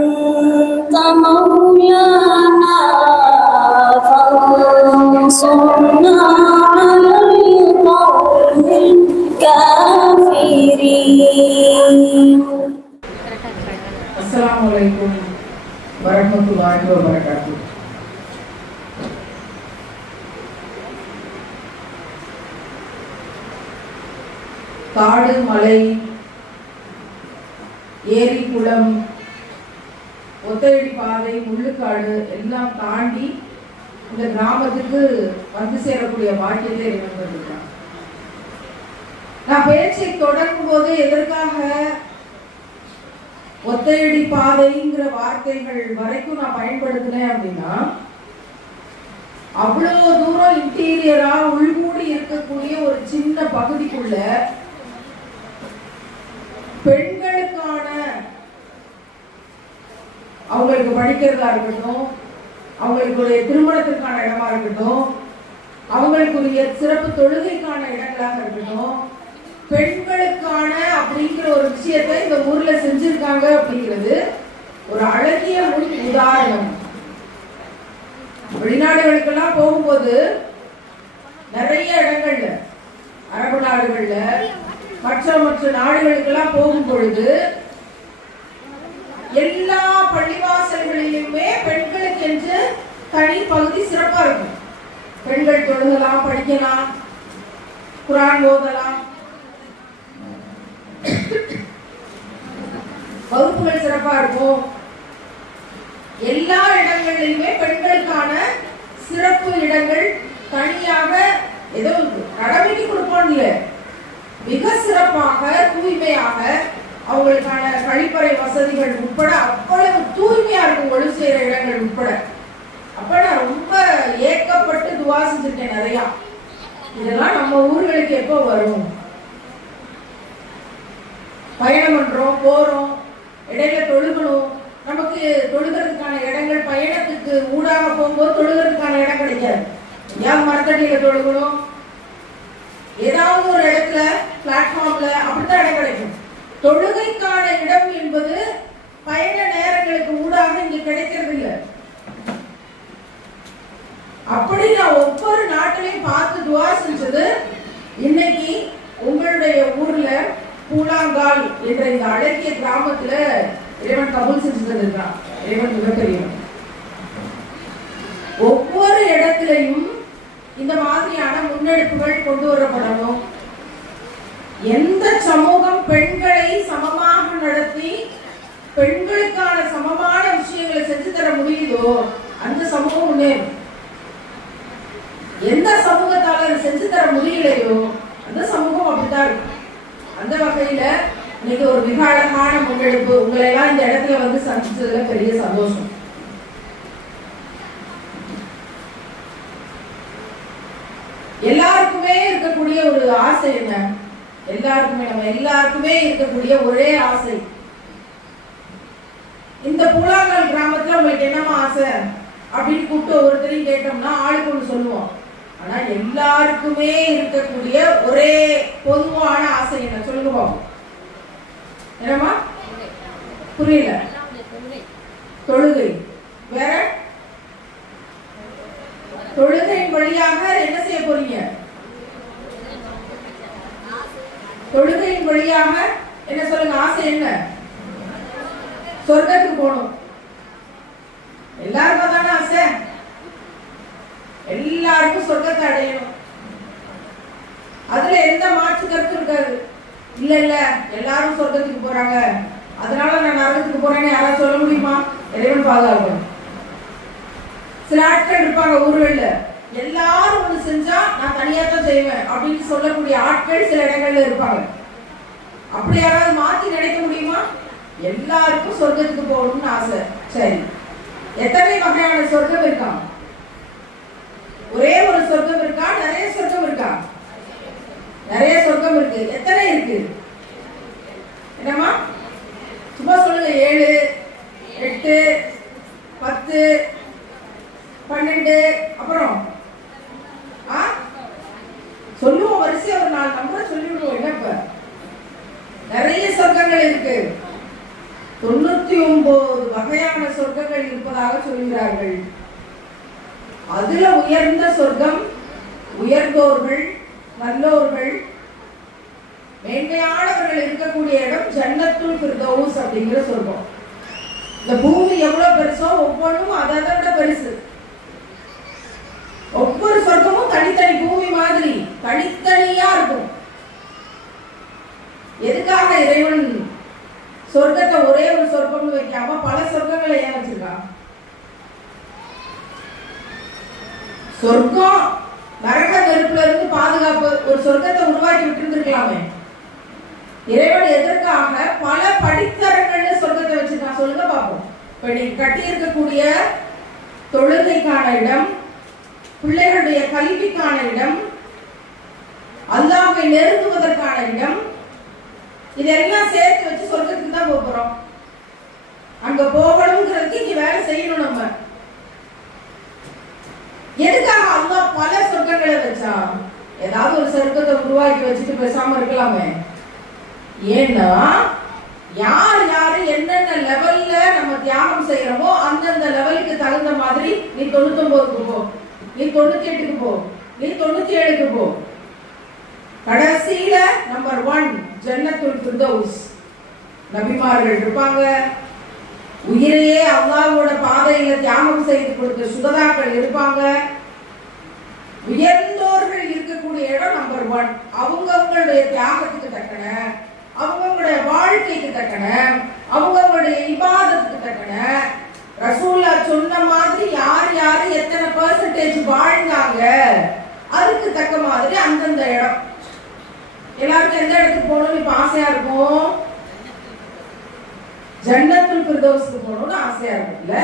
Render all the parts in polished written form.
أنت مولانا فانصرنا على القوم الكافرين. السلام عليكم ورحمة الله وبركاته. காடு, மலை, ஏரி, குளம், ஒத்தையடி பாதை, முள்ளுக்காடு எல்லாம் தாண்டி இந்த கிராமத்துக்கு வந்து சேரக்கூடிய பாக்கியத்தை இறைவன். நான் பேச்சை தொடங்கும் போது எதற்காக ஒத்தையடி பாதைங்கிற வார்த்தைகள் வரைக்கும் நான் பயன்படுத்தினேன் அப்படின்னா, அவ்வளவு தூரம் இன்டீரியரா உள்மூடி இருக்கக்கூடிய ஒரு சின்ன பகுதிக்குள்ள பெண்களுக்கான அவங்களுக்கு படிக்கிறதா இருக்கட்டும், அவங்களுக்குரிய திருமணத்திற்கான இடமா இருக்கட்டும், அவங்களுக்குரிய சிறப்பு தொழுகைக்கான இடங்களாக இருக்கட்டும், பெண்களுக்கான அப்படிங்கிற ஒரு விஷயத்தை இந்த ஊர்ல செஞ்சிருக்காங்க அப்படிங்கிறது ஒரு அழகிய முன் உதாரணம். வெளிநாடுகளுக்கெல்லாம் போகும்போது நிறைய இடங்கள்ல, அரபு நாடுகள்ல, மற்ற நாடுகளுக்கெல்லாம் போகும் பொழுது எல்லா பள்ளிவாசல்களிலுமே பெண்களுக்கு என்று தனி பகுதி சிறப்பா இருக்கும். பெண்கள் தொழுகலாம், படிக்கலாம், குர்ஆன் ஓதலாம், வகுப்புகள் சிறப்பா இருக்கும். எல்லா இடங்களிலுமே பெண்களுக்கான சிறப்பு இடங்கள் தனியாக ஏதோ கடமைக்கு கொடுப்போம் இல்ல, மிக சிறப்பாக தூய்மையாக அவங்களுக்கான கழிப்பறை வசதிகள் உட்பட அவ்வளவு தூய்மையா இருக்கும். ஒளி செய்யற இடங்கள் உட்பட. அப்ப நான் ரொம்ப ஏக்கப்பட்டு துவா செஞ்சிருக்கேன் நிறையா. இதெல்லாம் நம்ம ஊர்களுக்கு எப்போ வரும்? பயணம் பண்றோம், போறோம், இடையில தொழுகணும். நமக்கு தொழுகிறதுக்கான இடங்கள் பயணத்துக்கு ஊடாக போகும்போது தொழுகிறதுக்கான இடம் கிடைக்காது. ஏன் மரத்தடியில தொழுகணும், ஏதாவது ஒரு இடத்துல பிளாட்ஃபார்ம்ல அப்படித்தான் இடம் கிடைக்கும். தொழுகைக்கான இடம் என்பது பயண நேரங்களுக்கு ஊடாக இங்க கிடைக்கிறது இல்லை. அப்படி நான் ஒவ்வொரு நாட்டிலையும் பார்த்து துவா செஞ்சது, இன்னைக்கு உங்களுடைய ஊர்ல பூலாங்கால் என்ற இந்த அழகிய கிராமத்துல இறைவன் கபூல் செஞ்சுட்டு இருக்கான். இறைவன் மிகப்பெரியவன். ஒவ்வொரு இடத்திலையும் இந்த மாதிரியான முன்னெடுப்புகள் கொண்டு வரப்படணும். எந்த சமூகம் பெண்களை சமமாக நடத்தி பெண்களுக்கான சமமான விஷயங்களை செஞ்சு தர முடியுதோ அந்த சமூகம் முன்னேறும். எந்த சமூகத்தால அதை செஞ்சு தர முடியலையோ அந்த சமூகம் அப்படித்தான் இருக்கும். அந்த வகையில இன்னைக்கு ஒரு மிக அழகான முன்னெடுப்பு. உங்களை எல்லாம் இந்த இடத்துல வந்து சந்திச்சதுல பெரிய சந்தோஷம். எல்லாருக்குமே இருக்கக்கூடிய ஒரு ஆசை என்ன? நம்ம எல்லாருக்குமே இருக்கக்கூடிய ஒரே ஆசை, இந்த பூலாங்கல் கிராமத்துல உங்களுக்கு என்னமா ஆசை அப்படின்னு கூப்பிட்டு ஒருத்தரையும் கேட்டோம்னா ஆளுக்கு ஒண்ணு சொல்லுவோம். ஆனா எல்லாருக்குமே இருக்கக்கூடிய ஒரே பொதுவான ஆசை என்ன சொல்லுங்க பாப்போம். என்னமா? புரியல. தொழுகை. வேற? தொழுகையின் வழியாக என்ன செய்ய போறீங்க? தொழுகையின் வழியாக என்ன சொல்லுங்க? ஆசை என்ன? சொர்க்கத்துக்கு போகணும். எல்லாருக்கும் தானே ஆசை. எல்லாருக்கும் சொர்க்கத்தை அடையணும். அதுல எந்த மாற்று கருத்து இருக்காது. இல்ல எல்லாரும் சொர்க்கத்துக்கு போறாங்க, அதனால நான் நரகத்துக்கு போறேன்னு யாராவது சொல்ல முடியுமா? இறைவன் பாதுகாக்கணும். சில ஆட்கள் இருப்பாங்க ஊர்கள்ல, எல்லாரும் ஒண்ணு செஞ்சா நான் தனியா தான் செய்வேன் அப்படின்னு சொல்லக்கூடிய ஆட்கள் சில இடங்கள்ல இருப்பாங்க. அப்படி யாராவது மாத்தி நினைக்க முடியுமா? எல்லாருக்கும் சொர்க்கத்துக்கு போகணும்னு ஆசை. சரி, எத்தனை வகையான சொர்க்கம் இருக்கா? ஒரே ஒரு சொர்க்கம் இருக்கா? நிறைய சொர்க்கம் இருக்கா? நிறைய சொர்க்கம் இருக்கு. எத்தனை இருக்கு? என்னமா? சும்மா சொல்லுங்க. 7, 8, 10, 12, அப்புறம் சொல்லுவோம். வரிசையா ஒரு 4 நம்பர் சொல்லிவிடுவோம். என்னப்ப நிறைய சொர்க்கங்கள் இருக்கு. 99 வகை சொர்க்கங்கள் இருப்பதாக சொல்கிறார்கள். அதுல உயர்ந்த சொர்க்கம், உயர்ந்தோர்கள், நல்லோர்கள், மேன்மையானவர்கள் இருக்கக்கூடிய இடம் ஜன்னத்துல் ஃபிர்தௌஸ் அப்படிங்கிற சொர்க்கம். இந்த பூமி எவ்வளவு பெருசோ ஒவ்வொன்றும் அதை விட பெருசு. ஒவ்வொரு சொர்க்கமும் தனித்தனி பூமி மாதிரி தனித்தனியா இருக்கும். எதுக்காக இறைவன் சொர்க்கத்தை ஒரே ஒரு சொர்க்கம் வைக்காம பல சொர்க்கங்களை ஏன் வச்சிருக்கான்? சொர்க்கம் நரக நெருப்புல இருந்து பாதுகாப்பு, ஒரு சொர்க்கத்தை உருவாக்கி விட்டு இருந்திருக்கலாமே. இறைவன் எதற்காக பல படித்தரங்கள்ல சொர்க்கத்தை வச்சிருக்கான் சொல்லுங்க பாப்போம். இப்ப நீ கட்டி இருக்கக்கூடிய தொழுகைக்கான இடம், பிள்ளைகளுடைய கல்விக்கான இடம், அல்லாஹ்வை நெருங்குவதற்கான இடம், இதெல்லாம் சேர்த்து வச்சு சொர்க்கத்துக்கு தான் போறோம். அங்க போகணுங்கிறதுக்கு இங்க வேலை செய்யணும். நம்ம எதுக்காக அல்லாஹ் பல சொர்க்கங்களை வச்சான்? ஏதாவது ஒரு சொர்க்கத்தை உருவாக்கி வச்சுட்டு பேசாம இருக்கலாமே. ஏன்னா யார் யாரு என்னென்ன லெவல்ல நம்ம தியாகம் செய்யறோமோ அந்தந்த லெவலுக்கு தகுந்த மாதிரி நீ 99க்கு போ, நீ 98க்கு போ, நீ 97க்கு போ. கடைசியில நம்பர் 1 ஜன்னத்துல் ஃபிர்தௌஸ். நபிமார்கள் இருப்பாங்க, உயிரையே அல்லாஹ்வோட பாதையில தியாகம் செய்து கொடுத்த சுகதாக்கள் இருப்பாங்க. உயர்ந்தோர்கள் இருக்கக்கூடிய இடம் நம்பர் 1. அவங்களுடைய தியாகத்துக்கு தக்கன, அவங்களுடைய வாழ்க்கைக்கு தக்கன, அவங்களுடைய இபாதத்துக்கு தக்கன ரசூல்லா சொன்ன மாதிரி யார் யாரு எத்தனை பெர்சன்டேஜ் வாழ்ந்தாங்க அதுக்கு தக்க மாதிரி அந்தந்த இடம். எல்லாருக்கும் எந்த இடத்துக்கு போகணும்னு இப்ப ஆசையா இருக்கும்? ஜன்னத்துல் ஃபிர்தௌஸ்க்கு போகணும்னு ஆசையா இருக்குல்ல.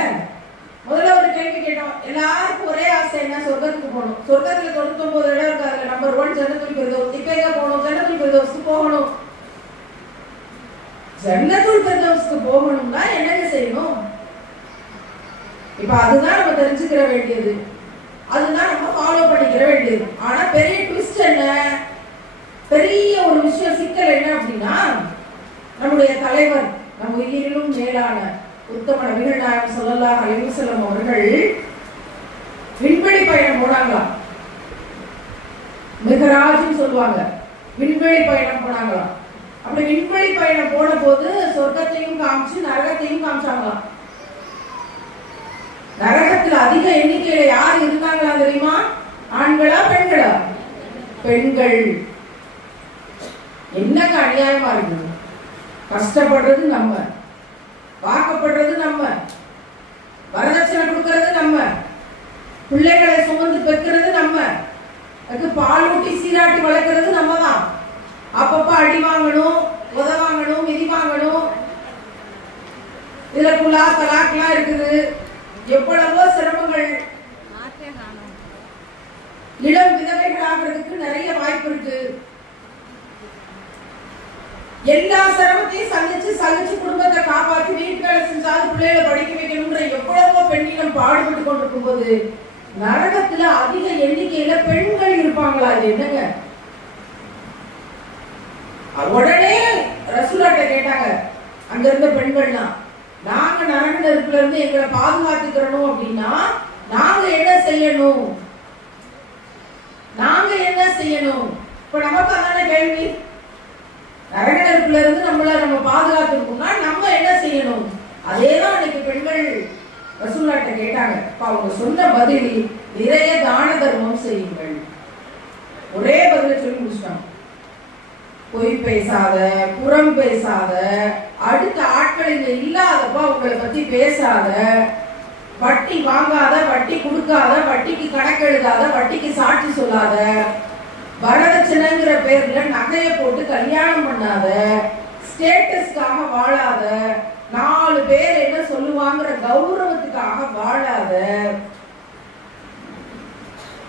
முதல்ல ஒரு கேள்வி கேட்டோம், எல்லாருக்கும் ஒரே ஆசை என்ன? சொர்க்கத்துக்கு போகணும். சொர்க்கத்துல 99 இடம் இருக்கு, அதுல நம்பர் 1 ஜன்னத்துல் ஃபிர்தௌஸ். இப்ப எங்க போகணும்? ஜன்னத்துல் ஃபிர்தௌஸ்க்கு போகணும். ஜன்னத்துல் ஃபிர்தௌஸ்க்கு போகணும்னா என்னங்க செய்யணும்? இப்ப அதுதான் நம்ம தெரிஞ்சுக்கிற வேண்டியது, அதுதான் நம்ம ஃபாலோ பண்ணிக்கிற வேண்டியது. ஆனா பெரிய ட்விஸ்ட் என்ன, பெரிய ஒரு விஷயம், சிக்கல் என்ன அப்படின்னா, நம்முடைய தலைவர், நம் உயிரிலும் மேலான உத்தம நபிகள் நாயகம் ஸல்லல்லாஹு அலைஹி வஸல்லம் அவர்கள் விண்வெளி பயணம் போனாங்களாம். மிஹராஜ்னு சொல்லுவாங்க. விண்வெளி பயணம் போனாங்களாம். அப்படி விண்வெளி பயணம் போன போது சொர்க்கத்தையும் காமிச்சு நரகத்தையும் காமிச்சாங்களாம். நரகத்தில் அதிக எண்ணிக்கையில யார் இருந்தாங்களா தெரியுமா? ஆண்களா பெண்களா? பெண்கள். என்னங்க அநியாயமா இருக்கு. கஷ்டப்படுறது நம்ம, வாக்கப்படுறது நம்ம, வரதட்சணை கொடுக்கறது நம்ம, பிள்ளைகளை சுமந்து பெக்கிறது நம்ம, அதுக்கு பால் ஊட்டி சீராட்டி வளர்க்கறது நம்ம தான். அப்பப்ப அடி வாங்கணும், உத வாங்கணும், மிதி வாங்கணும். இதுல குலா தலாக்லாம் இருக்குது, எவ்வளவோ சிரமங்கள். இளம் விதவைகள் ஆகிறதுக்கு நிறைய வாய்ப்பு இருக்கு. எல்லா சிரமத்தையும் சகிச்சு குடும்பத்தை காப்பாற்றி வீட்டு வேலை செஞ்சாலும் பிள்ளைகளை படிக்க வைக்கணும்ன்ற எவ்வளவோ பெண்ணிடம் பாடுபட்டு கொண்டிருக்கும் போது நரகத்துல அதிக எண்ணிக்கையில பெண்கள் இருப்பாங்களா? அது என்னங்க? உடனே ரசூலாட்ட கேட்டாங்க அங்க இருந்த பெண்கள்லாம், நாங்க நரக நெருப்புல இருந்து எங்களை பாதுகாத்துக்கிறோம் அப்படின்னா நாங்க என்ன செய்யணும்? நாங்க என்ன செய்யணும்? இப்ப நமக்கு அதான கேள்வி. நரக நெருப்புல இருந்து நம்ம பாதுகாத்துக்கணும்னா நம்ம என்ன செய்யணும்? அதேதான் அன்னைக்கு பெண்கள் ரசூலாட்ட கேட்டாங்க. அவங்க சொன்ன பதில், நிறைய தான தர்மம் செய்யுங்கள். ஒரே பதில சொல்லி முடிச்சிட்டாங்க. பொய் பேசாத, புறம் பேசாத, அடுத்த ஆட்கள் இங்க இல்லாதப்ப அவங்களை பத்தி பேசாத, வட்டி வாங்காத, வட்டி கொடுக்காத, வட்டிக்கு கணக்கு எழுதாத, வட்டிக்கு சாட்சி சொல்லாத, வரதட்சணைங்கிற பேர்ல நகையை போட்டு கல்யாணம் பண்ணாத, ஸ்டேட்டஸ்க்காக வாழாத, 4 பேர் என்ன சொல்லுவாங்கிற கௌரவத்துக்காக வாழாத,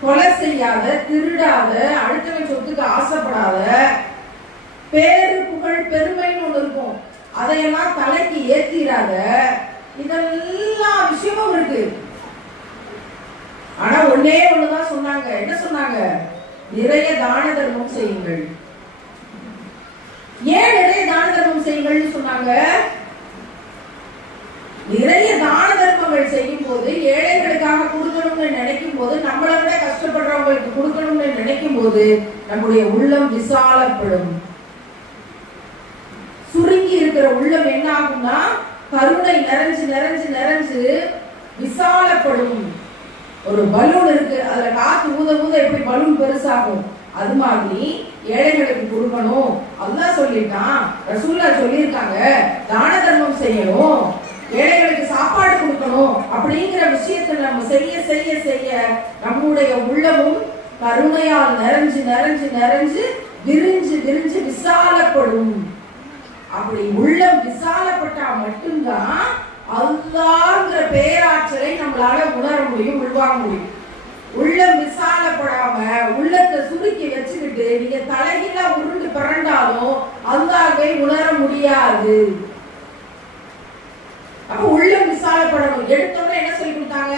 கொலை செய்யாத, திருடாத, அடுத்தவன் சொத்துக்கு ஆசைப்படாத, பேரு புகழ் பெருமைன்னு ஒண்ணு இருக்கும், அதையெல்லாம் தலைக்கு ஏத்திராத, இதெல்லாம் விஷயமும் இருக்கு. ஆனா ஒன்னே ஒண்ணுதான் சொன்னாங்க. என்ன சொன்னாங்க? நிறைய தான தர்மம் செய்யுங்கள். ஏன் நிறைய தான தர்மம் செய்யுங்கள்னு சொன்னாங்க? நிறைய தான தர்மங்கள் செய்யும் போது, ஏழைகளுக்காக கொடுக்கணும்னு நினைக்கும் போது, நம்மளை விட கஷ்டப்படுறவங்களுக்கு கொடுக்கணும்னு நினைக்கும் போது நம்முடைய உள்ளம் விசாலப்படும். சுருங்கி இருக்கிற உள்ளம் என்ன ஆகும்னா கருணை நிறைஞ்சு நிறைஞ்சு நிறைஞ்சு விசாலப்படும். ஒரு பலூன் இருக்கு, அதுல காத்து ஊத ஊத எப்படி பலூன் பெருசாகும், அது மாதிரி ஏழைகளுக்கு கொடுக்கணும். அல்லாஹ் சொல்லிட்டான், ரசூலுல்லாஹ் சொல்லியிருக்காங்க, தான தர்மம் செய்யணும், ஏழைகளுக்கு சாப்பாடு கொடுக்கணும் அப்படிங்கிற விஷயத்தை நம்ம செய்ய செய்ய செய்ய நம்முடைய உள்ளமும் கருணையால் நிறைஞ்சு நிறைஞ்சு நிறைஞ்சு விரிஞ்சு விரிஞ்சு விசாலப்படும். அப்படி உள்ளம் விசாலப்பட்டா மட்டும்தான் அல்லாஹ்ங்கிற பேராற்றலை நம்மளால உணர முடியும், உள்வாங்க முடியும். உள்ளம் விசாலப்படாம உள்ளத்தை சுருக்கி வச்சுக்கிட்டு நீங்க தலைகீழா உருண்டு பிறண்டாலும் அல்லாஹ்வை உணர முடியாது. அப்ப உள்ளம் விசாலப்படணும். எடுத்தோட என்ன சொல்லி கொடுத்தாங்க?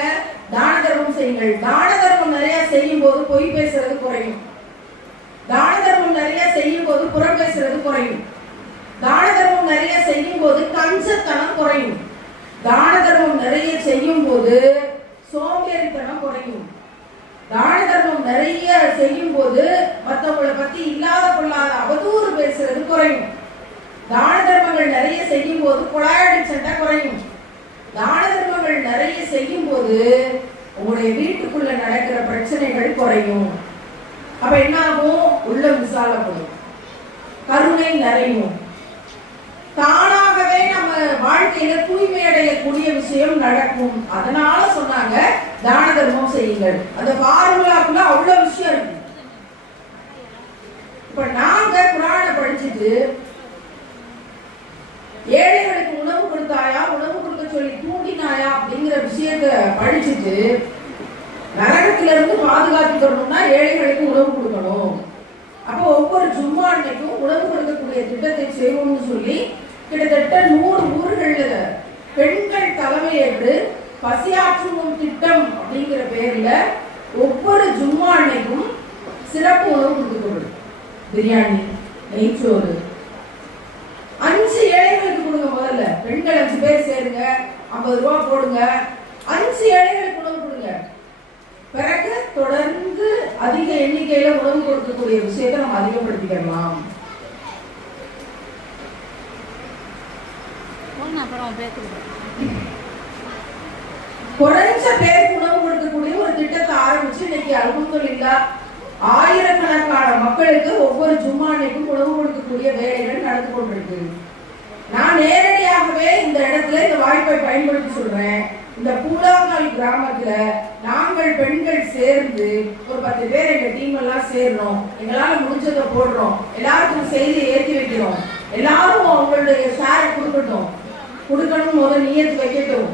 தான தர்மம் செய்யுங்கள். தான தர்மம் நிறைய செய்யும் போது பொய் பேசுறது குறையும். தான தர்மம் நிறைய செய்யும் போது புறம் பேசுறது குறையும். தான தர்மம் நிறைய செய்யும் போது கஞ்சத்தனம் குறையும். தான தர்மம் நிறைய செய்யும் போது சோம்பேறித்தனம் குறையும். தான தர்மம் நிறைய செய்யும் போது மற்றவங்களை பத்தி இல்லாத பொல்லாத அவதூறு பேசுறது குறையும். தான தர்மங்கள் நிறைய செய்யும் போது கொலாயடி சண்டை குறையும். தான தர்மங்கள் நிறைய செய்யும் போது உங்களுடைய வீட்டுக்குள்ள நடக்கிற பிரச்சனைகள் குறையும். அப்ப என்ன ஆகும்? உள்ளம் விசாலப்படும், கருணை நிறையும். தானாகவே நம்ம வாழ்க்கையில தூய்மை அடையக்கூடிய விஷயம் நடக்கும். அதனால சொன்னாங்க தான தர்மம் செய்யுங்கள். அந்த ஃபார்முலாக்குள்ள அவ்வளவு விஷயம் இருக்கு. இப்ப நாங்க குர்ஆனை படிச்சுட்டு ஏழைகளுக்கு உணவு கொடுத்தாயா, உணவு கொடுக்க சொல்லி தூண்டினாயா அப்படிங்கிற விஷயத்தை படிச்சுட்டு நரகத்தில இருந்து பாதுகாத்துக்கணும்னா ஏழைகளுக்கு உணவு கொடுக்கணும். அப்போ ஒவ்வொரு ஜும்மா அன்னைக்கும் உணவு கொடுக்கக்கூடிய திட்டத்தை செய்வோம்னு சொல்லி கிட்டத்தட்ட 100 ஊர்கள்ல பெண்கள் தலைமையேற்று பசியாற்றும் திட்டம் அப்படிங்கிற பேர்ல ஒவ்வொரு ஜும்மா அன்னைக்கும் சிறப்பு உணவு கொடுக்கப்படுது. பிரியாணி, நெய்ச்சோறு. 5 ஏழைகளுக்கு கொடுங்க. முதல்ல பெண்கள் 5 பேர் சேருங்க, 50 ரூபாய் போடுங்க, 5 ஏழைகளுக்கு உணவு கொடுங்க. பிறகு தொடர்ந்து அதிக எண்ணிக்கையில உணவு கொடுக்கக்கூடிய விஷயத்தை நம்ம அதிகப்படுத்திக்கலாம். குறைஞ்ச பேருக்கு உணவு கொடுக்கக்கூடிய ஒரு திட்டத்தை ஆரம்பிச்சு இன்னைக்கு அல்ஹம்துலில்லாஹ் ஆயிரக்கணக்கான மக்களுக்கு ஒவ்வொரு ஜும்மா அன்னைக்கும் உணவு கொடுக்கக்கூடிய வேலைகள் நடந்து கொண்டிருக்கு. நான் நேரடியாகவே இந்த இடத்துல இந்த வாய்ப்பை பயன்படுத்தி சொல்றேன். இந்த பூலாங்கால் கிராமத்துல நாங்கள் பெண்கள் சேர்ந்து ஒரு 10 பேர் எங்க டீம் எல்லாம் சேர்றோம். எங்களால முடிஞ்சதை போடுறோம். எல்லாருக்கும் செய்தி ஏற்றி வைக்கிறோம். எல்லாரும் அவங்களுடைய ஷேரை கொடுக்கணும், முதல் நியத்து வைக்கட்டும்.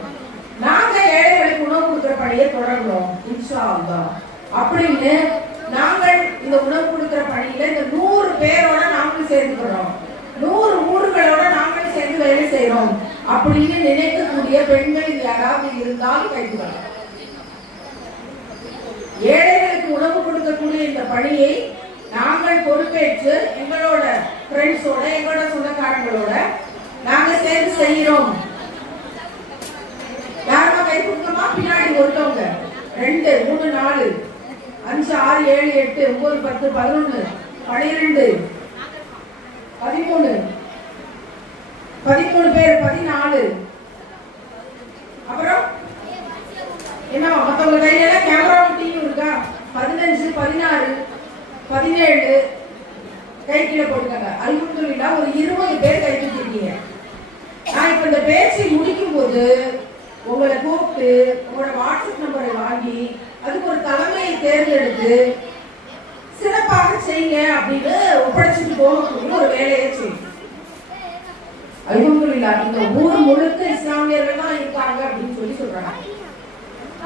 நாங்க ஏழைகளுக்கு உணவு கொடுக்கிற பணியை தொடங்கணும் இன்ஷா அல்லாஹ் அப்படின்னு நாங்கள் இந்த உணவு கொடுக்கிற பணியில இந்த 100 பேரோட நாங்களும் சேர்ந்துக்கிறோம். 100 ஊர்களோட நாங்களும் சேர்ந்து வேலை செய்யறோம் அப்படின்னு நினைக்கக்கூடிய பெண்கள் யாராவது இருந்தால் கைதுவாங்க. ஏழைகளுக்கு உணவு கொடுக்கக்கூடிய இந்த பணியை நாங்கள் பொறுப்பேற்று எங்களோட ஃப்ரெண்ட்ஸோட எங்களோட சொந்தக்காரங்களோட நாங்க சேர்ந்து செய்யறோம். யாருமா கை கொடுக்கமா? பின்னாடி ஒருத்தவங்க 2 3 4 5 6 7 8 9 10 11 12 13 பேர் 14. அப்புறம் என்ன மத்தவங்க கையில கேமரா டீம் இருக்கா? 15 16 17 கை கீழே போட்டுக்காங்க. அல்ஹம்துலில்லாஹ் ஒரு 20 பேர் கை தூக்கிருக்கீங்க. நான் இப்ப இந்த பேச்சை முடிக்கும் போது உங்களை கூப்பிட்டு உங்களோட வாட்ஸ்அப் நம்பரை வாங்கி அதுக்கு ஒரு தலைமையை தேர்ந்தெடுத்து சிறப்பாக செய்யுங்க அப்படின்னு ஒப்படைச்சிட்டு போகக்கூடிய ஒரு வேலையை செய்யும். அல்ஹம்துலில்லாஹ் இந்த ஊர் முழுக்க இஸ்லாமியர்கள் தான் இருக்காங்க அப்படின்னு சொல்றாங்க.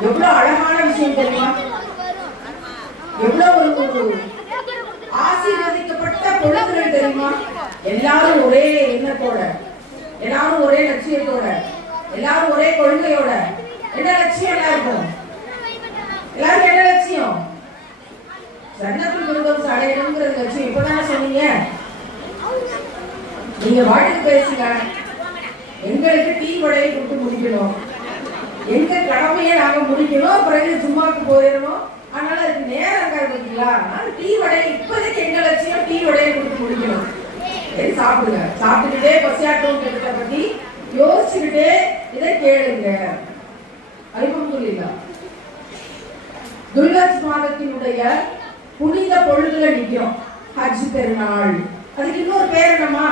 எவ்வளவு அழகான விஷயம் தெரியுமா? எவ்வளவு ஒரு ஆசீர்வதிக்கப்பட்ட பொழுதுகள் தெரியுமா? எல்லாரும் ஒரே எண்ணத்தோட, எல்லாரும் ஒரே லட்சியத்தோட, எல்லாரும் ஒரே கொள்கையோட. என்ன லட்சியம் எல்லாருக்கும்? எல்லாருக்கும் என்ன லட்சியம்? ஜன்னத்துல் ஃபிர்தௌஸ் அடையணும்ங்கிற லட்சியம். இப்பதானே சொன்னீங்க. நீங்க வாட்டுக்கு பேசுங்க. எங்களுக்கு டீ வடையை கொடுத்து முடிக்கணும், எங்க கடமையை நாங்க முடிக்கணும், பிறகு சும்மாக்கு போயிடணும். அதனால அதுக்கு நேரம் இருக்காங்களா, டீ வடை இப்போதைக்கு எங்க லட்சியம் டீ வடையை கொடுத்து முடிக்கணும். சரி சாப்பிடுங்க, சாப்பிட்டுக்கிட்டே பசியாட்டம் கேட்டதை பத்தி யோசிச்சுக்கிட்டே இதை கேளுங்க. அல்ஹம்துலில்லாஹ். துல்ஹஜ் மாதத்தினுடைய புனித பொழுதுல நிற்கிறோம். ஹஜ் பெருநாள், அதுக்கு இன்னொரு பேர் என்னமா?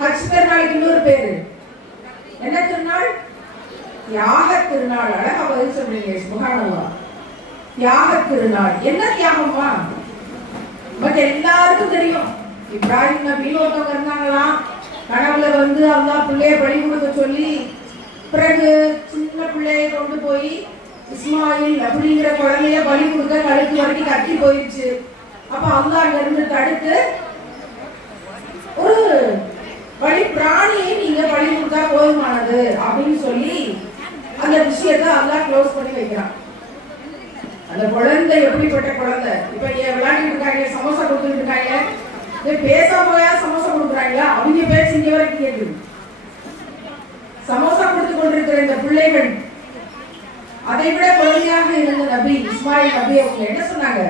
ஹஜ் பெருநாளுக்கு இன்னொரு பேரு என்ன திருநாள்? தியாக திருநாள். அழகா பதில் சொல்றீங்க, சுப்ஹானல்லாஹ். தியாக திருநாள். என்ன தியாகமா? நமக்கு எல்லாருக்கும் தெரியும். இப்ராஹிம் நபின்னு ஒருத்தவங்க இருந்தாங்களாம். கனவுல வந்து அல்லாஹ் பிள்ளைய பலி கொடுக்க சொல்லி, பிறகு சின்ன பிள்ளைய கொண்டு போய் இஸ்மாயில் அப்படிங்கிற குழந்தைய பலி கொடுக்க கழுத்து வரைக்கும் கட்டி போயிடுச்சு. அப்ப அல்லாஹ் அங்க இருந்து தடுத்து ஒரு பலி பிராணியை நீங்க பலி கொடுத்தா போதுமானது அப்படின்னு சொல்லி அந்த விஷயத்தை அல்லாஹ் க்ளோஸ் பண்ணி வைக்கிறான். அந்த குழந்தை எப்படிப்பட்ட குழந்தை? இப்ப விளையாடிட்டு இருக்காங்க, சமோசா கொடுத்துட்டு இருக்காங்க, பேச போயா சமோசா கொடுக்குறாங்களா? அவங்க பேச்சு இங்க வரைக்கும் கேட்குது. சமோசா கொடுத்து கொண்டிருக்கிற இந்த பிள்ளைகள் அதை விட குழந்தையாக இருந்த நபி இஸ்மாயில் நபி அவங்க என்ன சொன்னாங்க?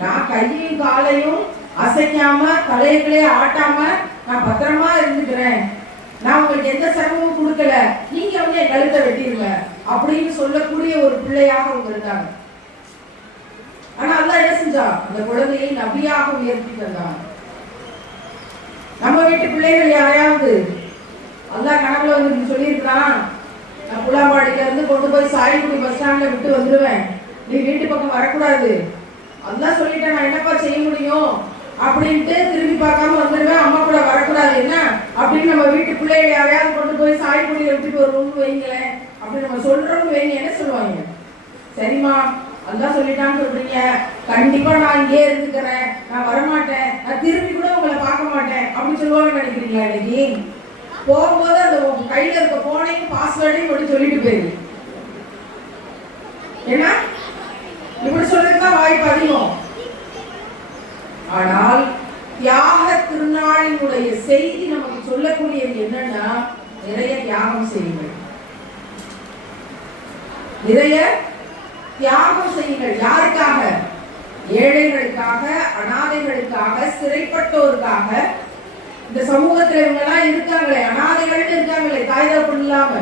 நான் கையையும் காலையும் அசைக்காம தலைகளே ஆட்டாம நான் பத்திரமா இருந்துக்கிறேன், நான் உங்களுக்கு எந்த சிரமமும் கொடுக்கல, நீங்க வந்து என் கழுத்தை வெட்டிருங்க அப்படின்னு சொல்லக்கூடிய ஒரு பிள்ளையாக அவங்க இருந்தாங்க. ஆனா அல்லாஹ் என்ன செஞ்சா? அந்த குழந்தையை நபியாக உயர்த்தி தந்தாங்க. நம்ம வீட்டு பிள்ளைகள் யாரையாவது அல்லாஹ் கனவுல வந்து சொல்லியிருக்கிறான், நான் புலாம்பாடியில இருந்து கொண்டு போய் சாயல்குடி பஸ் ஸ்டாண்ட்ல விட்டு வந்துடுவேன், நீ வீட்டு பக்கம் வரக்கூடாது, அல்லாஹ் சொல்லிட்டேன், நான் என்னப்பா செய்ய முடியும் அப்படின்ட்டு திரும்பி பார்க்காம வந்துடுவேன், அம்மா கூட வரக்கூடாது என்ன அப்படின்னு நம்ம வீட்டு பிள்ளைகளை யாரையாவது கொண்டு போய் சாயல்குடியில விட்டுட்டு ஒரு ரூம் வைங்களேன் அப்படின்னு நம்ம சொல்றோம்னு வைங்க, என்ன சொல்லுவாங்க? சரிம்மா அல்லாஹ் சொல்லிட்டான்னு சொல்றீங்க, கண்டிப்பா நான் இங்கே இருந்துக்கிறேன், நான் வரமாட்டேன், நான் திரும்பி கூட உங்களை பார்க்க மாட்டேன் அப்படின்னு சொல்லுவாங்க நினைக்கிறீங்களா? இன்னைக்கு போகும்போது அந்த கையில இருக்க போனையும் பாஸ்வேர்டையும் மட்டும் சொல்லிட்டு போயிரு. ஏன்னா இப்படி சொல்றதுதான் வாய்ப்பு அதிகம். ஆனால் தியாக திருநாளினுடைய செய்தி நமக்கு சொல்லக்கூடியது என்னன்னா, நிறைய தியாகம் செய்யுங்கள், நிறைய தியாகம் செய்யுங்கள். யாருக்காக? ஏழைகளுக்காக, அனாதைகளுக்காக, சிறைப்பட்டோருக்காக. இந்த சமூகத்துல இவங்க எல்லாம் இருக்காங்களே, அனாதைகள் இருக்காங்களே, தாய் தகப்பன் இல்லாம,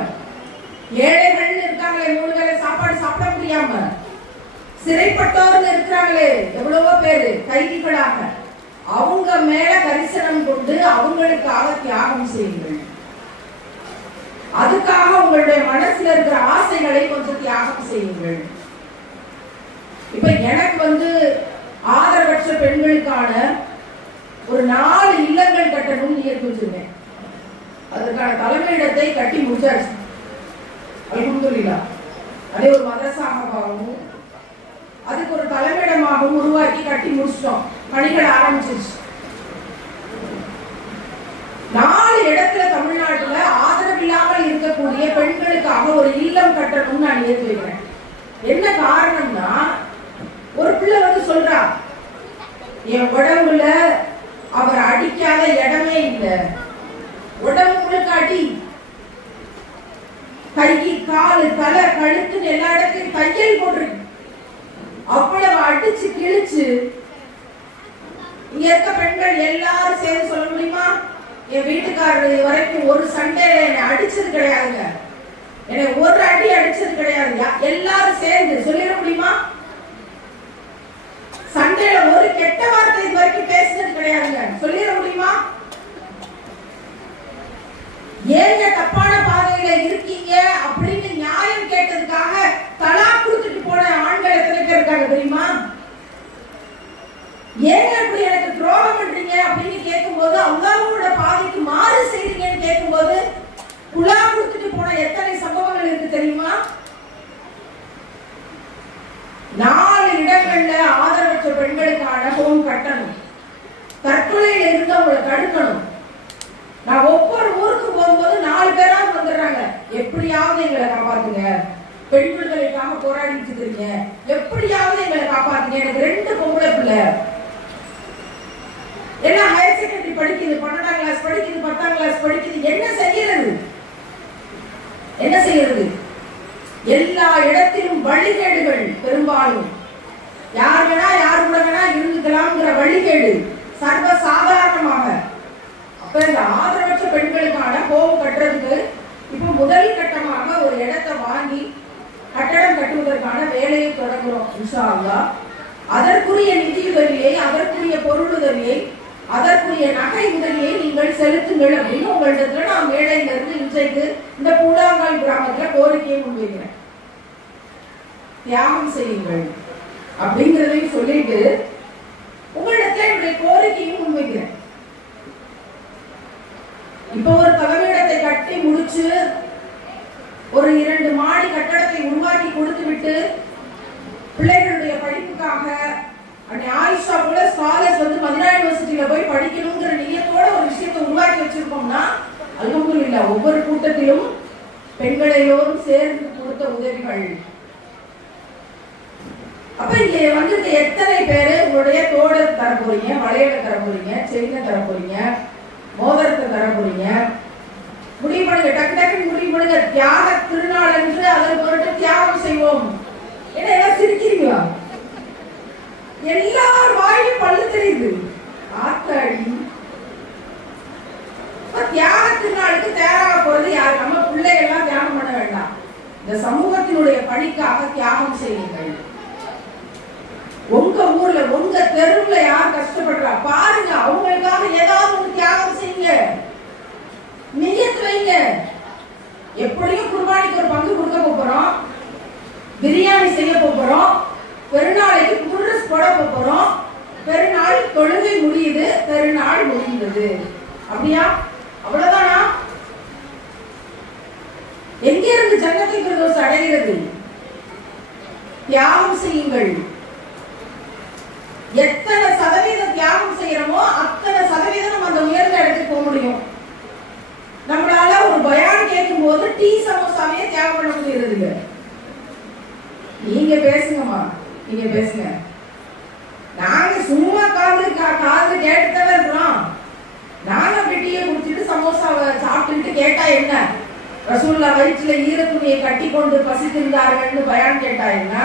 ஏழைகள் இருக்காங்களே, 3 வேளை சாப்பாடு சாப்பிட முடியாம, சிறைப்பட்டோர் இருக்கிறாங்களே எவ்வளவோ பேரு கைதிகளாக, அவங்க மேல கரிசனம் கொண்டு அவங்களுக்காக தியாகம் செய்யுங்கள். அதுக்காக உங்களுடைய மனசுல இருக்கிற ஆசைகளை கொஞ்சம் தியாகம் செய்யுங்கள். இப்ப எனக்கு வந்து ஆதரவற்ற பெண்களுக்கான ஒரு 4 இல்லங்கள் கட்டணும்னு நியத்து வச்சிருக்கேன். அதற்கான தலைமையிடத்தை கட்டி முடிச்சாச்சு, அல்ஹம்துலில்லாஹ். அதே ஒரு மதரசாகவும் அதுக்கு ஒரு தலைமையிடமாகவும் உருவாக்கி கட்டி முடிச்சிட்டோம், பணிகள் ஆரம்பிச்சிருச்சு. 4 இடத்துல தமிழ்நாட்டுல ஆதரவில்லாமல் இருக்கக்கூடிய பெண்களுக்காக ஒரு இல்லம் கட்டணும்னு நான் நியத்து வைக்கிறேன். என்ன காரணம்னா, ஒரு பிள்ளை வந்து சொல்றா, என் உடம்புல அவர் அடிக்காத இடமே இல்லை, உடம்பு முழுக்க அடி, கை காலு தலை கழுத்துன்னு எல்லா இடத்தையும் தையல் போட்டிருக்கு, அவ்வளவு அடிச்சு கிழிச்சு. இங்க இருக்க பெண்கள் எல்லாரும் சேர்ந்து சொல்ல முடியுமா? என் வீட்டுக்காரர் வரைக்கும் ஒரு சண்டையில என்னை அடிச்சது கிடையாதுங்க, என்னை ஒரு அடி அடிச்சது கிடையாதுங்க, எல்லாரும் சேர்ந்து சொல்லிட முடியுமா? சண்டையில ஒரு கெட்ட வார்த்தை இது வரைக்கும் பேசினது கிடையாதுங்க, சொல்லிட முடியுமா? ஏங்க தப்பான பாதையில இருக்கீங்க அப்படின்னு நியாயம் கேட்டதுக்காக தலாக் கொடுத்துட்டு போன ஆண்கள் எத்தனை பேர் இருக்காங்க தெரியுமா? ஏங்க இப்படி எனக்கு துரோகம் பண்றீங்க அப்படின்னு கேட்கும்போது, அல்லாஹ்வோட பாதைக்கு மாறு செய்றீங்கன்னு கேட்கும்போது குலா கொடுத்துட்டு போன எத்தனை சம்பவங்கள் இருக்கு தெரியுமா? 4 இடங்கள்ல ஆதரவற்ற பெண்களுக்கான ஹோம் கட்டணும், தற்கொலையில இருந்து அவங்களை தடுக்கணும். நான் ஒவ்வொரு ஊருக்கு போகும்போது 4 பேராவது வந்துடுறாங்க, எப்படியாவது எங்களை காப்பாத்துங்க, பெண் விடுதலைக்காக போராடிட்டு இருக்கீங்க, எப்படியாவது எங்களை காப்பாத்துங்க. எனக்கு 2 பொம்பளை பிள்ளை, எல்லாம் ஹையர் செகண்டரி படிக்குது, 12ஆம் கிளாஸ் படிக்குது, 10ஆம் கிளாஸ் படிக்குது, என்ன செய்யறது? என்ன செய்யறது? எல்லா இடத்திலும் வழிகேடுகள் பெரும்பாலும் யார் வேணா யார் கூட வேணா இருந்துக்கலாம்ங்கிற வழிகேடு சர்வ சாதாரணமாக. அப்ப இந்த ஆதரவற்ற பெண்களுக்கான கோபம் கட்டுறதுக்கு இப்ப முதல் கட்டமாக ஒரு இடத்தை வாங்கி கட்டடம் கட்டுவதற்கான வேலையை தொடங்குறோம் இன்ஷா அல்லாஹ். அதற்குரிய நிதியுதவியை, அதற்குரிய பொருளுதவியை, அதற்குரிய நகை உதவியை நீங்கள் செலுத்துங்கள் அப்படின்னு உங்களிடத்துல நான் மேடையில இருந்து இன்றைக்கு இந்த பூலாங்கால் கிராமத்துல கோரிக்கையை முன்வைக்கிறேன். தியாகம் செய்யுங்கள் அப்படிங்கிறதையும் சொல்லிட்டு உங்களிடத்துல என்னுடைய கோரிக்கையும் முன்வைக்கிறேன். இப்ப ஒரு தலைமையிடத்தை கட்டி முடிச்சு ஒரு 2 மாடி கட்டடத்தை உருவாக்கி கொடுத்து விட்டு பிள்ளைகளுடைய படிப்புக்காக ஆயிஷா போல ஸ்காலர்ஸ் வந்து மதீனா யூனிவர்சிட்டியில போய் படிக்கணுங்கிற நியத்தோட ஒரு விஷயத்தை உருவாக்கி வச்சிருக்கோம்னா அல்ஹம்துலில்லாஹ் ஒவ்வொரு கூட்டத்திலும் பெண்கள் எல்லோரும் சேர்ந்து கொடுத்த உதவிகள். அப்ப இங்க வந்து எத்தனை பேரு உங்களுடைய தோட தர போறீங்க, வளையல தர போறீங்க, செயினை தர போறீங்க, மோதிரத்தை தர போறீங்க? முடிவு பண்ணுங்க, டக்கு டக்குன்னு முடிவு பண்ணுங்க. தியாக திருநாள் என்று அதன் பொருட்டு தியாகம் செய்வோம். என்ன எல்லாம் சிரிக்கிறீங்களா? எல்லார் வாயிலும் பல்லு தெரியுது. ஆத்தாடி தியாக திருநாளுக்கு தயாராக போறது யாரு? நம்ம பிள்ளைகள்லாம் தியாகம் பண்ண வேண்டாம். இந்த சமூகத்தினுடைய பணிக்காக தியாகம் செய்யுங்கள். உங்க ஊர்ல உங்க தெருவுல யார் கஷ்டப்படுறா பாருங்க, அவங்களுக்காக ஏதாவது ஒரு தியாகம் செய்யுங்க, நியத்து வைங்க. எப்படியும் குர்பானிக்கு ஒரு பங்கு கொடுக்க போறோம், பிரியாணி செய்ய போறோம், பெருநாளைக்கு புதுஸ் போட போறோம், பெருநாள் தொழுகை முடியுது, பெருநாள் முடிந்தது. அப்படியா? அவ்வளவுதானா? எங்க இருந்து ஜன்னத்துல் ஃபிர்தௌஸ் அடைகிறது? தியாகம் செய்யுங்கள். எத்தனை சதவீதம் தியாகம் செய்யறோமோ அத்தனை சதவீதம் நம்ம அந்த உயர்ந்த இடத்துக்கு போக முடியும். நம்மளால ஒரு பயான் கேட்கும் போது டீ சமோசாவே தியாகம் பண்ண முடியறது இல்ல. நீங்க பேசுங்கம்மா, நீங்க பேசுங்க. நாங்க சும்மா காது கேட்டுதான் இருக்கிறோம். நாங்க பெட்டியை குடிச்சிட்டு சமோசாவை சாப்பிட்டுட்டு கேட்டா என்ன? ரசூலுல்லாஹ் வயிற்றுல ஈரத்துணியை கட்டி கொண்டு பசித்திருந்தார்கள் பயான் கேட்டா என்ன?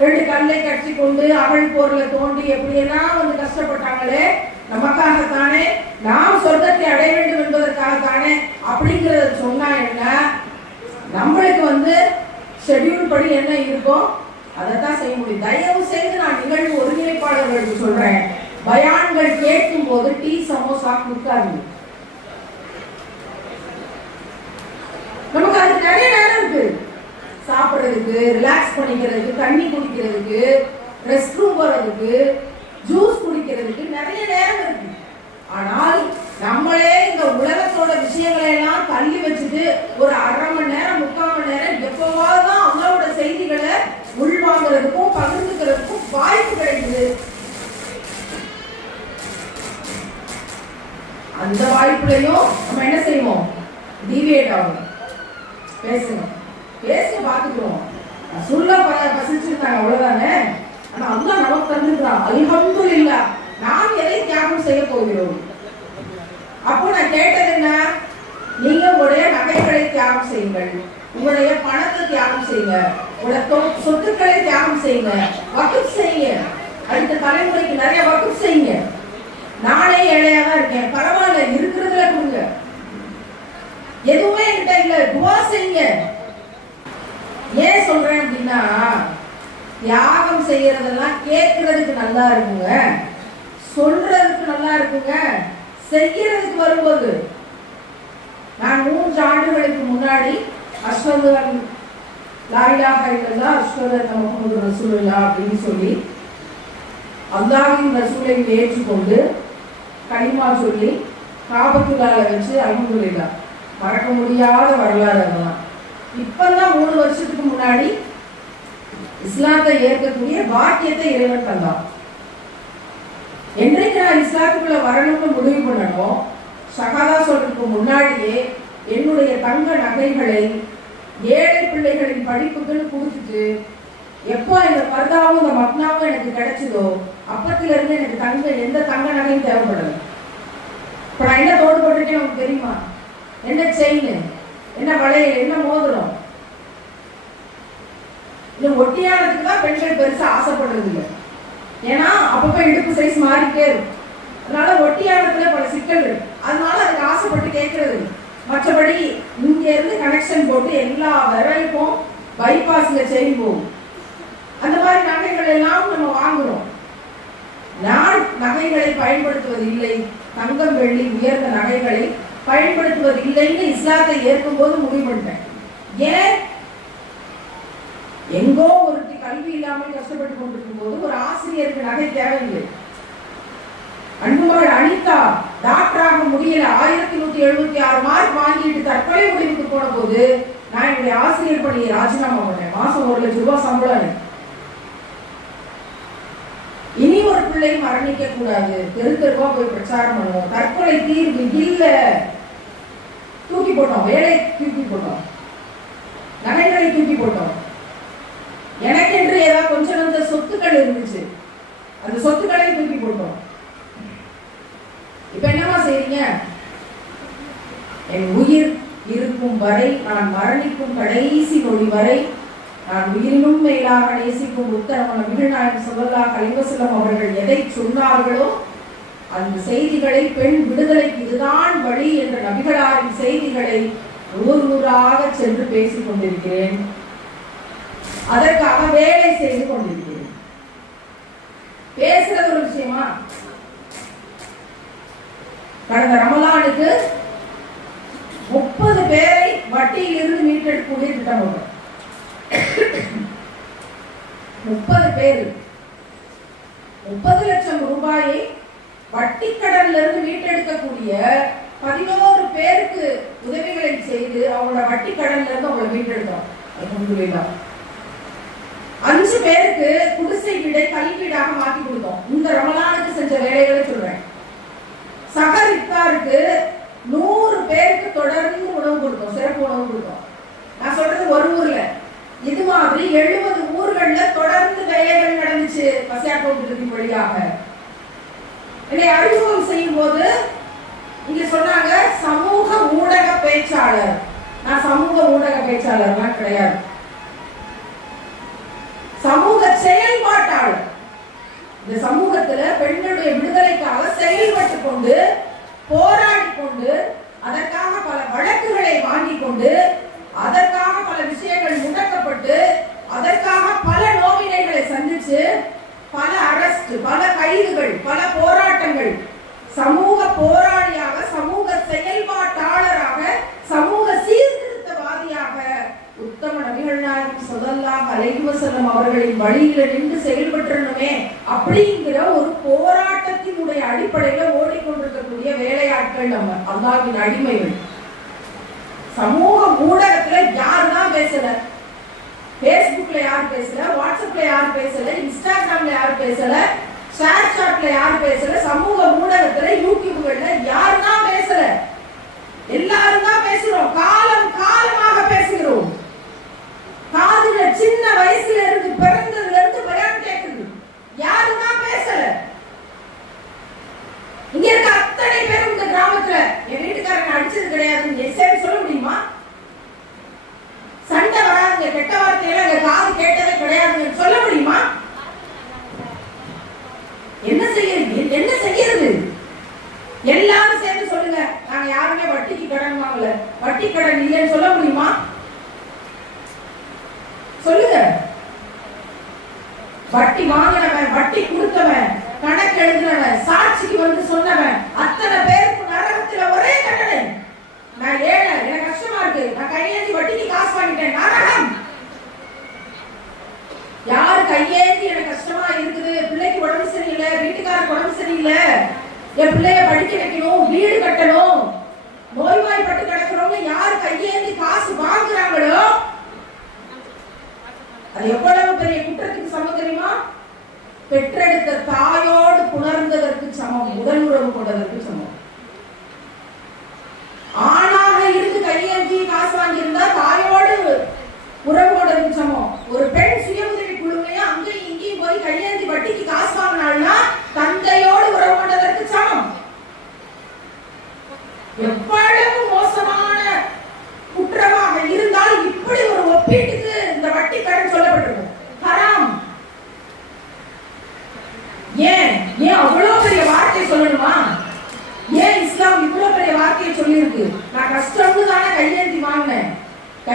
2 கல்லை கட்டி கொண்டு அவள் போர்ல தோண்டி எப்படியெல்லாம் வந்து கஷ்டப்பட்டாங்களே, நமக்காகத்தானே, நாம் சொர்க்கத்தை அடைய வேண்டும் என்பதற்காகத்தானே அப்படிங்கறத சொன்னா என்ன? நம்மளுக்கு வந்து ஷெட்யூல் படி என்ன இருக்கோ அதைத்தான் செய்ய முடியும். தயவு செய்து நான் நிகழ்வு ஒருங்கிணைப்பாளர்களுக்கு சொல்றேன், பயான்கள் கேட்கும் போது டீ சமோசா கொடுக்காதீங்க. நமக்கு அது நிறைய நேரம் இருக்கு, சாப்பிடுறதுக்கு, ரிலாக்ஸ் பண்ணிக்கிறதுக்கு, தண்ணி குடிக்கிறதுக்கு, ரெஸ்ட் ரூம் போறதுக்கு, ஜூஸ் குடிக்கிறதுக்கு நிறைய நேரம் இருக்கு. ஆனால் நம்மளே இந்த உலகத்தோட விஷயங்களை எல்லாம் தள்ளி வச்சுட்டு ஒரு 1/2 மணி நேரம் 3/4 மணி நேரம் எப்பவாதான் அவங்களோட செய்திகளை உள்வாங்கிறதுக்கும் பகிர்ந்துக்கிறதுக்கும் வாய்ப்பு கிடைக்குது. அந்த வாய்ப்புலையும் நம்ம என்ன செய்வோம்? டிவியேட் ஆகும். பேசுங்க, பேசி பாத்துக்கிறோம். சொல்ல பசிச்சிருந்தாங்க அவ்வளவுதானே. ஆனா அல்லாஹ் நமக்கு தந்துருக்கான். அல்ஹம்துலில்லாஹ். நாம் எதை தியாகம் செய்ய போகிறோம்? அப்போ நான் கேட்டது என்ன? நீங்க உங்களுடைய நகைகளை தியாகம் செய்யுங்கள், உங்களுடைய பணத்தை தியாகம் செய்யுங்க, உங்களுடைய சொத்துக்களை தியாகம் செய்யுங்க, வக்ஃப் செய்யுங்க, அடுத்த தலைமுறைக்கு நிறைய வக்ஃப் செய்யுங்க. நானே ஏழையா தான் இருக்கேன், பரவாயில்ல, இருக்கிறதுல கொடுங்க. எதுவுமே என்கிட்ட இல்ல, துவா செய்யுங்க. ஏன் சொல்றேன் அப்படின்னா, தியாகம் செய்யறதெல்லாம் கேட்கறதுக்கு நல்லா இருக்குங்க, சொல்றதுக்கு நல்லா இருக்குங்க, செய்யறதுக்கு வரும்போது. நான் 3 ஆண்டுகளுக்கு முன்னாடி அஷ்ஹது அன் லா இலாஹ இல்லல்லாஹ் அஷ்ஹது அன்ன முஹம்மது ரசூலுல்லாஹ் அப்படின்னு சொல்லி அல்லாஹ்வின் ரசூலை ஏற்றுக்கொண்டு கலிமா சொல்லி காபத்துல்லாஹ்ல வச்சு அல்ஹம்துலில்லாஹ் மறக்க முடியாத வரலாறு அதெல்லாம். இப்பதான் 3 வருஷத்துக்கு முன்னாடி இஸ்லாத்தை ஏற்கக்கூடிய பாக்கியத்தை இறைவன் தந்தான். என்றைக்கு நான் இஸ்லாத்துக்குள்ள வரணும்னு முடிவு பண்ணணும், ஷஹாதா சொல்றதுக்கு முன்னாடியே என்னுடைய தங்க நகைகளை ஏழை பிள்ளைகளின் படிப்புக்குன்னு கொடுத்துட்டு, எப்போ இந்த பர்தாவும் இந்த மக்னாவும் எனக்கு கிடைச்சதோ அப்பத்துல இருந்து எனக்கு எந்த தங்க நகையும் தேவைப்படல. இப்ப நான் என்ன தோடு போட்டிருக்கேன் உங்களுக்கு தெரியுமா? என்ன செயின், என்ன வளையல், என்ன மோதிரம், இன்னும் ஒட்டியானதுக்கு தான் பெண்கள் பெருசா ஆசைப்படுறது இல்லை. ஏன்னா அப்பப்ப இடுப்பு சைஸ் மாறிட்டே இருக்கும். அதனால ஒட்டியானத்துல பல சிக்கல்கள், அதனால அதுக்கு ஆசைப்பட்டு கேட்கறது. மற்றபடி இங்க இருந்து கனெக்ஷன் போட்டு எல்லா விரலுக்கும் பைபாஸ்ல செயின் போகும். அந்த மாதிரி நகைகள் எல்லாம் நம்ம வாங்குறோம். நான் நகைகளை பயன்படுத்துவது இல்லை, தங்கம் வெள்ளி உயர்ந்த நகைகளை பயன்படுத்துவது இல்லைன்னு இஸ்லாத்தை ஏற்கும் போது முடிவு பண்ணிட்டேன். ஏன்? எங்கோ ஒருத்தி கல்வி இல்லாமல் கஷ்டப்பட்டு கொண்டிருக்கும் போது ஒரு ஆசிரியருக்கு நகை தேவையில்லை. அன்புமகள் அனிதா டாக்டராக முடியல, 1176 மார்க் வாங்கிட்டு தற்கொலை முடிவுக்கு போன போது நான் என்னுடைய ஆசிரியர் பணியை ராஜினாமா பண்ணேன். மாசம் 1 லட்சம் ரூபாய் சம்பளம். இனி ஒரு பிள்ளை மரணிக்க கூடாது, தெரு தெருவா போய் பிரச்சாரம் பண்ணுவோம். தற்கொலை தீர்வு இல்ல, தூக்கி போட்டோம், வேலையை தூக்கி போட்டோம், நகைகளை தூக்கி போட்டோம். எனக்கென்று ஏதாவது கொஞ்சம் கொஞ்சம் சொத்துக்கள் இருந்துச்சு, அந்த சொத்துக்களை தூக்கி போட்டோம். இப்ப என்னமா செய்றீங்க? என் உயிர் இருக்கும் வரை, நான் மரணிக்கும் கடைசி நொடி வரை, நான் உயிரினும் மேலாக நேசிக்கும் உத்தம நபிகள் நாயகம் ஸல்லல்லாஹு அலைஹி வஸல்லம் அவர்கள் எதை சொன்னார்களோ அந்த செய்திகளை, பெண் விடுதலைக்கு இதுதான் வழி என்ற நபிகளாரின் செய்திகளை ஊராக சென்று பேசிக் கொண்டிருக்கிறேன். அதற்காக வேலை செய்து கொண்டிருக்கிறேன். பேசுறது ஒரு விஷயமா? கடந்த ரமலானுக்கு 30 பேரை வட்டியிலிருந்து மீட்டெடுக்கக்கூடிய திட்டம் உண்டு. 30 பேர் 30 லட்சம் ரூபாயை வட்டி கடன்ல இருந்து மீட்டெடுக்கக்கூடிய 11 பேருக்கு உதவிகளை செய்து அவங்களோட வட்டி கடன்ல இருந்து அவங்களை மீட்டெடுத்தோம். அல்ஹம்துலில்லாஹ். 5 பேருக்கு குடிசை வீடை கல்வீடாக மாற்றி கொடுத்தோம். இந்த ரமலானுக்கு செஞ்ச வேலைகளை சொல்றேன். சகர் இஃப்தாருக்கு 100 பேருக்கு தொடர்ந்து உணவு கொடுத்தோம், சிறப்பு உணவு கொடுத்தோம். நான் சொல்றது ஒரு ஊர்ல, இது மாதிரி 70 ஊர்கள்ல தொடர்ந்து வேலைகள் நடந்துச்சு. பசியாட்டோம் வழியாக என்னை அறிமுகம் செய்யும் போது இங்க சொன்னாங்க சமூக ஊடக பேச்சாளர். நான் சமூக ஊடக பேச்சாளர்லாம் கிடையாது, சமூக செயல்பாட்டாளர். இந்த சமூகத்துல பெண்களுடைய விடுதலைக்காக செயல்பட்டு கொண்டு, போராடி கொண்டு, அதற்காக பல வழக்குகளை வாங்கி கொண்டு, அதற்காக பல விஷயங்கள் முடக்கப்பட்டு, அதற்காக பல நோவினைகளை சந்திச்சு, பல அரெஸ்ட், பல கைதுகள், பல போராட்டங்கள், சமூக போராளியாக, சமூக செயல்பாட்டாளராக, சமூக சீர்திருத்தவாதியாக உத்தம நபிகள் நாயகம் ஸல்லல்லாஹு அலைஹி வஸல்லம் அவர்களின் வழியில நின்று செயல்பற்றணுமே அப்படிங்கிற ஒரு போராட்டத்தினுடைய அடிப்படையில ஓடிக்கொண்டிருக்கக்கூடிய வேலையாட்கள் நம்ம அல்லாஹ்வின் அடிமைகள். சமூக ஊடகத்துல யாருதான் பேசல, பேஸ்புக்ல யார் பேசல, வாட்ஸ்அப்ல யார் பேசல, இன்ஸ்டாகிராம்ல யார் பேசல, ஷேர் சாட்ல யார் பேசல, சமூக ஊடகத்துல யூடியூப்கள்ல யாருதான் பேசல? எல்லாரும் தான் பேசுறோம், காலம் காலமாக பேசுகிறோம். காதுல சின்ன வயசுல இருந்து பிறந்ததுல இருந்து பயம் கேட்குது, யாருதான் பேசல? இங்க இருக்க அத்தனை பேரும் இந்த கிராமத்துல என் வீட்டுக்காரங்க அடிச்சது கிடையாதுன்னு எஸ்ஏன்னு சொல்ல முடியுமா? சண்டை வராதுங்க, கெட்ட வார்த்தையில எங்க காது கேட்டதே கிடையாதுன்னு சொல்ல முடியுமா? என்ன செய்யறது? எல்லாரும் சேர்ந்து சொல்லுங்க, நாங்க யாருமே வட்டிக்கு கடன் வாங்கல, வட்டி கடன் இல்லைன்னு சொல்ல முடியுமா? சொல்லுங்க. வட்டி வாங்கினவன், வட்டி கொடுத்தவன், கணக்கு எழுதினவன், சாட்சிக்கு வந்து சொன்னவன், அத்தனை பேருக்கு நரகத்துல ஒரே தண்டனை. நான் ஏழை, எனக்கு கஷ்டமா இருக்கு, நான் கையேந்தி வட்டிக்கு காசு வாங்கிட்டேன், நரகம். யாரு கையேந்தி எனக்கு கஷ்டமா இருக்குது, பிள்ளைக்கு உடம்பு சரியில்லை, வீட்டுக்காரருக்கு உடம்பு சரியில்லை, என் பிள்ளைய படிக்க வைக்கணும், வீடு கட்டணும், நோய்வாய்ப்பட்டு கிடக்கிறவங்க யாரு கையேந்தி காசு வாங்குறாங்களோ அது எவ்வளவு பெரிய குற்றத்துக்கு சமம் தெரியுமா? பெற்றெடுத்த தாயோடு புணர்ந்ததற்கு சமம், முதல் உறவு கொண்டதற்கு சமம். ஆணாக இருந்து கையேந்தி காசு வாங்கியிருந்தா தாயோடு உறவு கொண்டதற்கு சமம். ஒரு பெண் சுய உதவி குழுவையும் அங்கேயும் இங்கேயும் போய் கையேந்தி வட்டிக்கு காசு வாங்கினாள்னா தந்தையோடு உறவு கொண்டதற்கு சமம். எவ்வளவு மோசமான குற்றமாக இருந்தால் இப்படி ஒரு ஒப்பீட்டுக்கு இந்த வட்டி கடன் சொல்லப்பட்டிருக்கும்.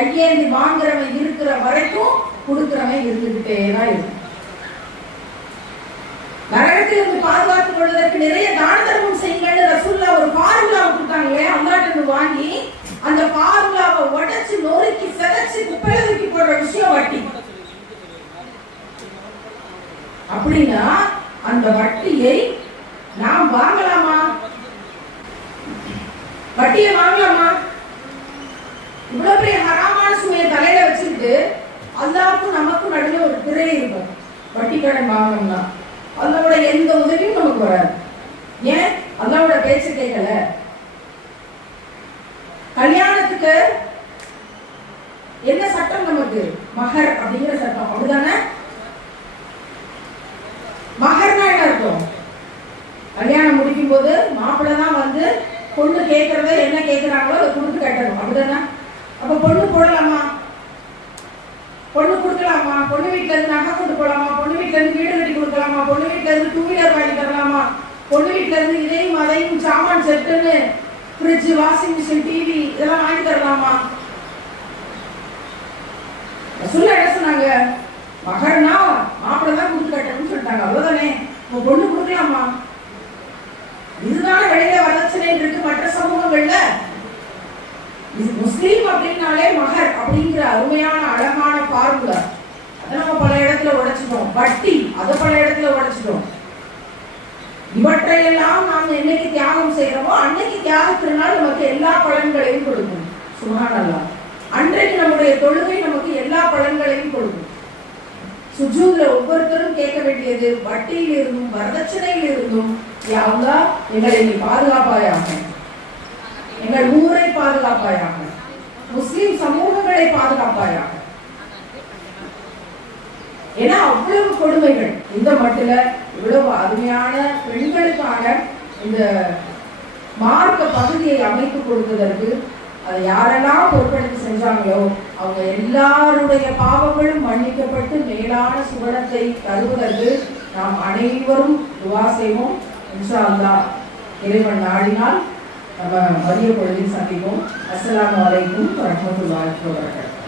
கையேந்தி வாங்குறவன் இருக்கிற வரைக்கும் கொடுக்கிறவன் இருந்துகிட்டே தான் இருக்கும். நரகத்திலிருந்து பாதுகாத்துக் கொள்வதற்கு நிறைய தான தர்மம் செய்யுங்கன்னு ரசூலுல்லாஹ் ஒரு ஃபார்முலா கொடுத்தாங்களே, அல்லாஹ்ட்ட வாங்கி அந்த ஃபார்முலாவை உடைச்சு நொறுக்கி செதச்சு குப்பையில தூக்கி போடுற விஷயம் வட்டி. அப்படின்னா அந்த வட்டியை நாம் வாங்கலாமா? வட்டியை வாங்கலாமா? இவ்வளவு பெரிய ஹராமான சுமையை தலையில வச்சுக்கிட்டு அல்லாஹ்வுக்கும் நமக்கும் நடுவில் ஒரு திரை இருக்கும். வட்டி கடன் வாங்கணும்னா அல்லாஹ்வோட எந்த உதவியும் நமக்கு வராது. ஏன்? அல்லாஹ்வோட பேச்ச கேட்கல. கல்யாணத்துக்கு என்ன சட்டம் நமக்கு? மஹர் அப்படிங்கிற சட்டம், அப்படிதானே? மஹர்னா என்ன அர்த்தம்? கல்யாணம் முடிக்கும் போது மாப்பிள்ளை தான் வந்து பொண்ணு கேட்கறத என்ன கேட்கிறாங்களோ அதை கொடுத்து கட்டணும், அப்படிதானே? அப்ப பொண்ணு போடலாமா? பொண்ணு கொடுக்கலாமா? பொண்ணு வீட்டுல இருந்து நகை கொண்டு போலாமா? பொண்ணு வீட்டுல இருந்து வீடு கட்டி கொடுக்கலாமா? பொண்ணு வீட்டுல இருந்து 2 வீலர் வாங்கி தரலாமா? பொண்ணு வீட்டுல இருந்து இதையும் அதையும் சாமான் செட்டுன்னு ஃப்ரிட்ஜ், வாஷிங் மிஷின், டிவி இதெல்லாம் வாங்கி தரலாமா? சொல்ல என்ன சொன்னாங்க? மகர்னா மாப்பிள்ளை தான் கொடுத்து கட்டணும்னு சொல்லிட்டாங்க, அவ்வளவுதானே? பொண்ணு கொடுக்கலாமா? இதுதான வெளியில வரதட்சணை இருக்கு மற்ற சமூகங்கள்ல. முஸ்லீம் அப்படின்னாலே மஹர் அப்படிங்கிற அருமையான அழகான ஃபார்முலா. அதை நம்ம பல இடத்துல உடைச்சிட்டோம். வட்டி அதை பல இடத்துல உடைச்சிட்டோம். இவற்றையெல்லாம் நாம் என்னைக்கு தியாகம் செய்யறோமோ அன்னைக்கு தியாகத்தினால் நமக்கு எல்லா பலன்களையும் கொடுக்கும். சுப்ஹானல்லாஹ். அன்றைக்கு நம்முடைய தொழுகை நமக்கு எல்லா பலன்களையும் கொடுக்கும். சுஜூத்ல ஒவ்வொருத்தரும் கேட்க வேண்டியது, வட்டியில் இருந்தும் வரதட்சணையில் இருந்தும் யா அல்லாஹ் எங்களை நீ பாதுகாப்பாயாக, எங்கள் ஊரை பாதுகாப்பாயாக, முஸ்லிம் சமூகங்களை பாதுகாப்பாயாக. ஏன்னா அவ்வளவு கொடுமைகள் இந்த மட்டில இவ்வளவு அருமையான பெண்களுக்கான இந்த மார்க்க பகுதியை அமைத்து கொடுத்ததற்கு அதை யாரெல்லாம் பொறுப்பெடுத்து செஞ்சாங்களோ அவங்க எல்லாருடைய பாவங்களும் மன்னிக்கப்பட்டு மேலான சுவனத்தை தருவதற்கு நாம் அனைவரும் துஆ செய்வோம். இன்ஷா அல்லாஹ் இறைவன் நாடினால் நம்ம மதிய பொழுதில் சந்திப்போம். அஸ்ஸலாமு அலைக்கும் வரஹ்மத்துல்லாஹி வபரகாத்துஹு.